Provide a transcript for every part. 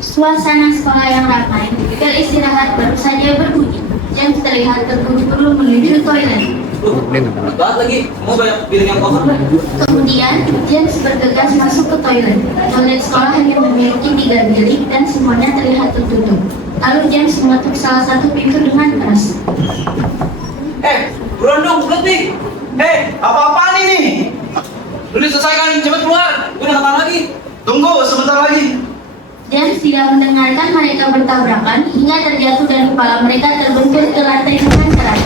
Suasana sekolah yang ramai, bel istirahat baru saja berbunyi. James terlihat terburu-buru menuju toilet. Banget lagi, mau banyak piring yang kotor. Kemudian, James bergegas masuk ke toilet. Toilet sekolah hanya memiliki 3 bilik dan semuanya terlihat tertutup. Lalu James mengetuk salah satu pintu dengan keras. Buruan dong, berhenti. Apa-apaan ini? Udah selesaikan, cepet keluar. Gue udah kata lagi. Tunggu sebentar lagi. James tidak mendengarkan mereka bertabrakan hingga terjatuh dan kepala mereka terbentur ke lantai dengan keras.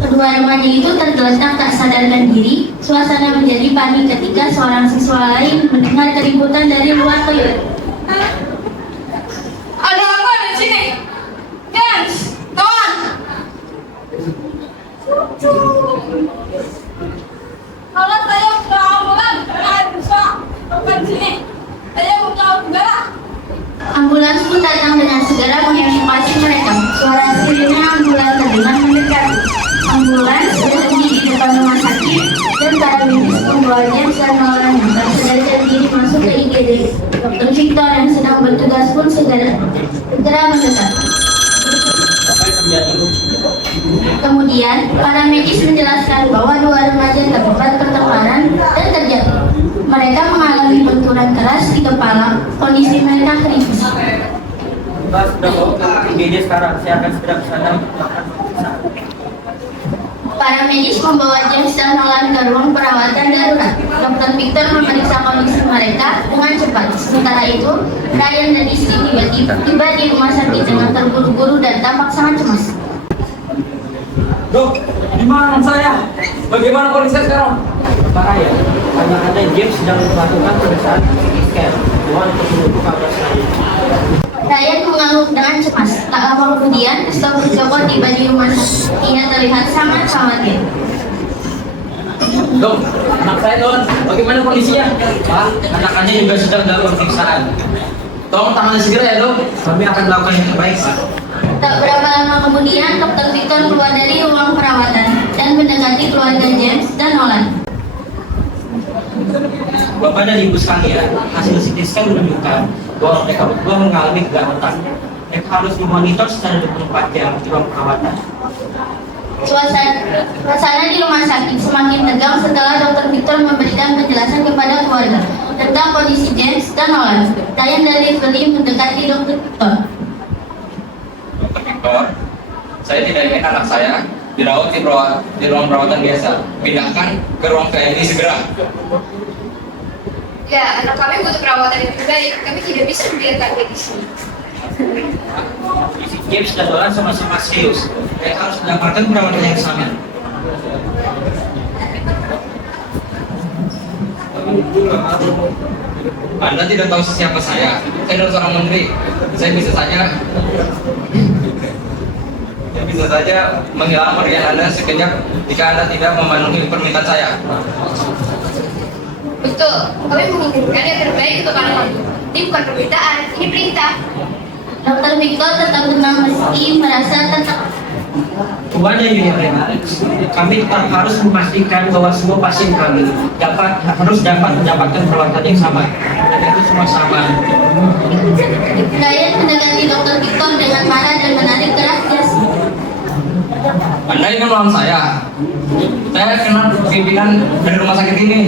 Kedua remaja itu tergeletak tak sadarkan diri. Suasana menjadi panik ketika seorang siswa lain mendengar keributan dari luar toilet. Ada apa di sini? James, kawan. Kalau saya sudah ambulan, saya bisa sampai sini. Saya mau jauh segera. Ambulans pun datang dengan segera mengevakuasi mereka. Suara sirine ambulans terdengar mendekat. Ambulans berhenti di depan rumah sakit dan para medis membawa James dan Nolan yang tak sadarkan diri masuk ke IGD. Dr. Victor yang sedang bertugas pun segera mendekat. Kemudian, para medis menjelaskan bahwa 2 remaja terlibat pertengkaran dan terjatuh. Mereka mengalami benturan keras di kepala. Kondisi mereka kritis. Kita sudah bawa ke IGD sekarang. Saya akan segera ke sana untuk melakukan pemeriksaan. Para medis membawa James dan Nolan ke ruang perawatan darurat. Dr. Victor memeriksa kondisi mereka dengan cepat. Sementara itu, Ryan dan istri tiba di rumah sakit dengan terburu-buru dan tampak sangat cemas. Dok, di mana saya? Bagaimana kondisi saya sekarang? Parah ya, hanya ada James sedang melakukan pemeriksaan CT scan. Mohon untuk menunggu kabar selanjutnya. Ryan mengangguk dengan cemas. Tak lama kemudian, Dr. Joko tiba di rumah sakit. Ia terlihat sangat khawatir. Dok, anak saya Don, bagaimana kondisinya? Pak, anak-anaknya juga sedang dalam pemeriksaan. Tolong tangani segera ya dok, kami akan melakukan yang terbaik Pak. Tak berapa lama kemudian, Dr. Victor keluar dari ruang perawatan dan mendekati keluarga James dan Nolan. Bapak dan ibu sekalian, hasil CT scan menunjukkan bahwa mereka berdua mengalami gangguan otak. Mereka harus dimonitor secara 24 jam di ruang perawatan. Suasana di rumah sakit semakin tegang setelah Dr. Victor memberikan penjelasan kepada keluarga tentang kondisi James dan Nolan. Ryan dan Leslie mendekati Dr. Victor. Dr. Victor, saya tidak ingin anak saya dirawat di ruang perawatan biasa. Pindahkan ke ruang PMI segera. Ya, anak kami butuh perawatan yang lebih baik. Kami tidak bisa membiarkan di sini. Kondisi James dan Nolan sama-sama serius. Mereka harus mendapatkan perawatan yang sama. Anda tidak tahu siapa saya. Saya adalah seorang menteri. Saya bisa saja menghilang pekerjaan Anda sekejap jika Anda tidak memenuhi permintaan saya. Betul, kami menginginkan yang terbaik untuk anak kami. Ini bukan permintaan, ini perintah. Dr. Victor tetap tenang meski merasa tertekan. Tuan dan Junior kami tetap harus memastikan bahwa semua pasien kami harus dapat mendapatkan perawatan yang sama dan itu semua sama. Ryan mendekati Dr. Victor dengan marah dan menarik keras jas. Anda ingin melawan saya? Saya kenal pimpinan dari rumah sakit ini.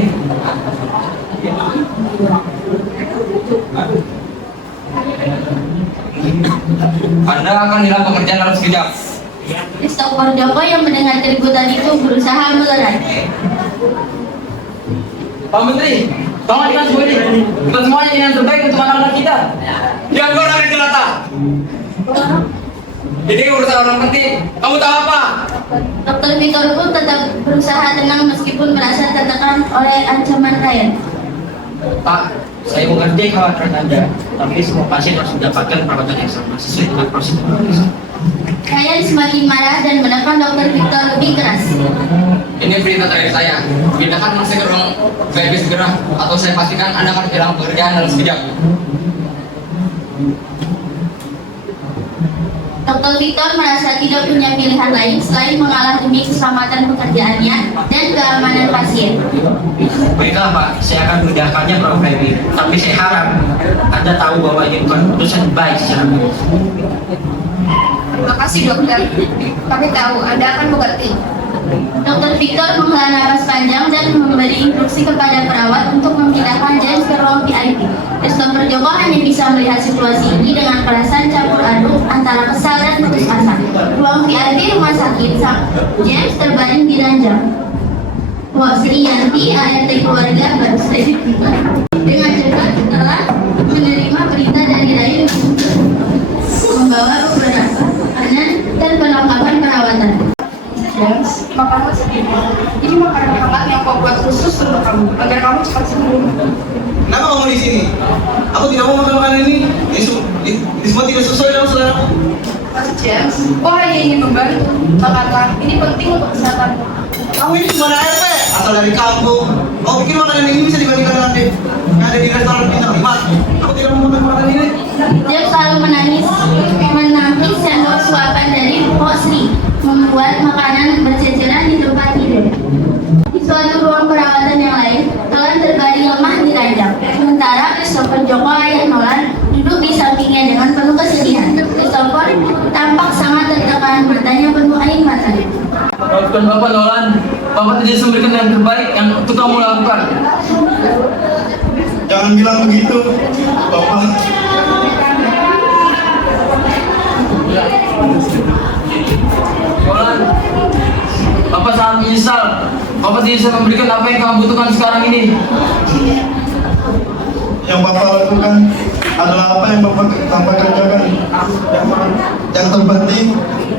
Anda akan hilang pekerjaan dalam sekejap. Dr. Joko yang mendengar keributan itu berusaha melerai. Pak Menteri, tolong dengan semua ini. Kita semuanya ingin yang terbaik untuk anak-anak kita. Jangan kau orang jelata. Ini urusan orang penting. Kamu tahu apa? Dr. Victor pun tetap berusaha tenang meskipun merasa tertekan oleh ancaman Ryan. Pak, saya mengerti kekhawatiran Anda, tapi semua pasien harus mendapatkan perawatan yang sama sesuai dengan prosedur. Ryan semakin marah dan menekan Dr. Victor lebih keras. Ini perintah terakhir saya. Pindahkan anak saya ke ruang VIP segera, atau saya pastikan Anda akan kehilangan pekerjaan dalam sekejap. Dr. Victor merasa tidak punya pilihan lain selain mengalah demi keselamatan pekerjaannya dan keamanan pasien. Baiklah Pak, saya akan memindahkannya ke ruang private. Tapi saya harap Anda tahu bahwa ini bukan keputusan baik secara medis. Terima kasih dokter. Kami tahu Anda akan mengerti. Dr. Victor menghela napas panjang dan memberi instruksi kepada perawat untuk memindahkan James ke ruang VIP. Christopher Joko hanya bisa melihat situasi ini dengan perasaan campur aduk antara kesal dan putus asa. Ruang VIP rumah sakit, James terbaring di ranjang. Sri Yanti, ART keluarga baru saja tiba. Dengan cepat telah menerima berita dari Rayu membawa beberapa makanan dan perlengkapan perawatan. James, makanan segini. Ini makanan hangat yang kau buat khusus untuk kamu, agar kamu cepat sembuh. Kenapa kamu di sini? Aku tidak mau makan makanan ini. Ini semua tidak sesuai dengan selera. Mas James, kau hanya ingin membantu. Makanlah, ini penting untuk kesehatanmu. Kamu ini cuma ART, asal dari kampung. Kau pikir makanan ini bisa dibandingkan dengan yang ada di restoran bintang 5? Aku tidak mau makan makanan ini. Dia selalu menangis sendok suapan dari Pak Sri, membuat makanan berceceran di tempat tidur. Di suatu ruang perawatan yang lain, Nolan terbaring lemah di ranjang. Sementara Christopher Joko ayah Nolan duduk di sampingnya dengan penuh kesedihan. Christopher tampak sangat tertekan, bertanya penuh air mata. Maafkan Bapak Nolan, Bapak tidak memberikan yang terbaik yang untuk kamu lakukan. Jangan bilang begitu, Bapak. Nolan, Bapak sangat menyesal. Bapak tidak bisa memberikan apa yang kamu butuhkan sekarang ini. Yang Bapak lakukan adalah apa yang Bapak kerjakan. Yang terpenting,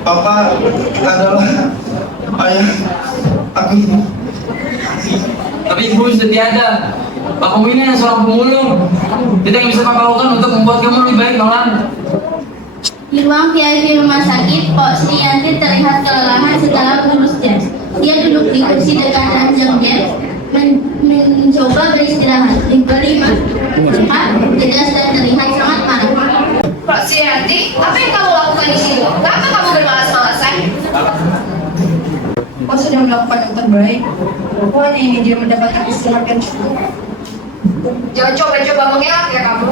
Bapak adalah ayah aku. Tapi ibu sudah tiada. Bapak ini hanya seorang pemulung. Tidak yang bisa Bapak lakukan untuk membuat kamu lebih baik, Nolan. Di ruang VIP rumah sakit, Pak Sri Yanti terlihat kelelahan setelah mengurus James. Dia duduk di kursi dekat ranjang James, mencoba beristirahat. Di kelima, cepat, tegas dan terlihat sangat marah. Pak Sianti, apa yang kamu lakukan di sini? Kenapa kamu bermalas-malasan? Kau sudah melakukan yang terbaik. Kau hanya ingin dia mendapatkan istirahat yang cukup. Jangan coba-coba mengelak ya kamu.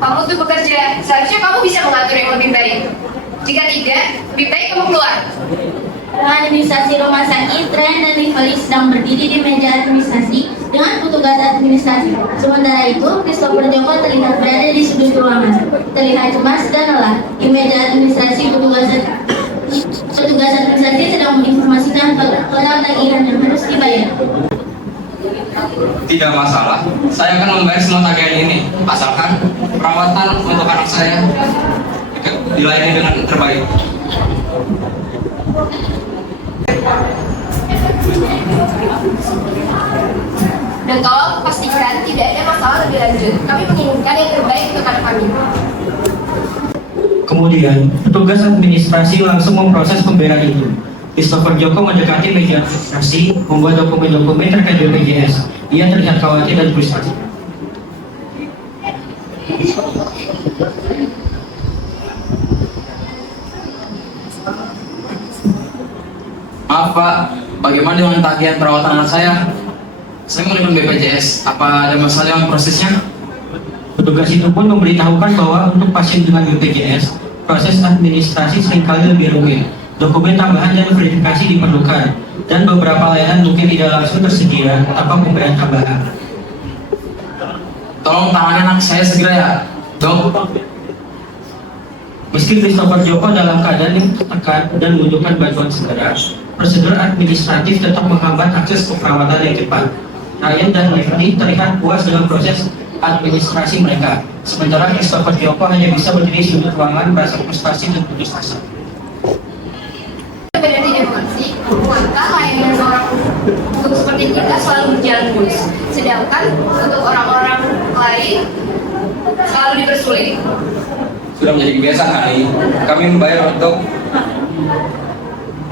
Kamu tuh bekerja, seharusnya kamu bisa mengatur yang lebih baik. Jika tidak, lebih baik kamu keluar. Administrasi rumah sakit, Tren dan Lively sedang berdiri di meja administrasi dengan petugas administrasi. Sementara itu, Christopher Joko terlihat berada di sudut ruangan, terlihat cemas dan lelah. Di meja administrasi, petugas administrasi sedang menginformasikan total tagihan yang harus dibayar. Tidak masalah, saya akan membayar semua tagihan ini, asalkan perawatan untuk anak saya dilayani dengan terbaik. Dan tolong pastikan tidak ada masalah lebih lanjut. Kami menginginkan yang terbaik untuk anak kami. Kemudian, petugas administrasi langsung memproses pembayaran itu. Christopher Joko mendekati meja administrasi, membuat dokumen-dokumen terkait BPJS. Ia terlihat khawatir dan frustasi. Maaf Pak, bagaimana dengan tagihan perawatan anak saya? Saya menerima BPJS, apa ada masalah dengan prosesnya? Petugas itu pun memberitahukan bahwa untuk pasien dengan BPJS, proses administrasi seringkali lebih rumit. Dokumen tambahan dan verifikasi diperlukan, dan beberapa layanan mungkin tidak langsung tersedia tanpa pemberian tambahan. Tolong tangani anak saya segera ya, Dok. Meski Christopher Joko dalam keadaan yang tertekan dan membutuhkan bantuan segera, prosedur administratif tetap menghambat akses ke perawatan yang cepat. Ryan dan Lively terlihat puas dengan proses administrasi mereka, sementara Christopher Joko hanya bisa berdiri di sudut ruangan merasa frustasi dan putus asa. Benar tidak mengerti, maka layanan orang untuk seperti kita selalu berjalan mulus. Sedangkan untuk orang-orang lain selalu dipersulit. Sudah menjadi kebiasaan kali, kami membayar untuk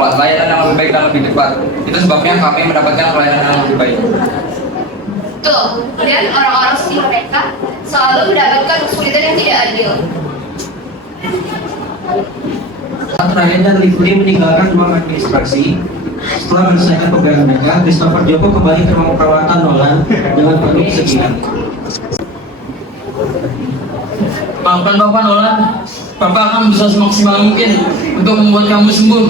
layanan yang lebih baik dan lebih cepat. Itu sebabnya kami mendapatkan pelayanan yang lebih baik. Tuh, dan orang-orang seperti mereka selalu mendapatkan kesulitan yang tidak adil. Saat Ryan dan Lively meninggalkan ruang administrasi, setelah menyelesaikan pegangan mereka, Christopher Joko kembali ke ruang perawatan Nolan dengan penuh kesedihan. Maafkan Bapak Nolan, Bapak akan berusaha semaksimal mungkin untuk membuat kamu sembuh.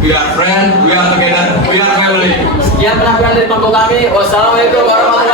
We are friends, we are together, we are family. Sekian penampilan dari kelompok kami. Wassalamualaikum warahmatullahi wabarakatuh.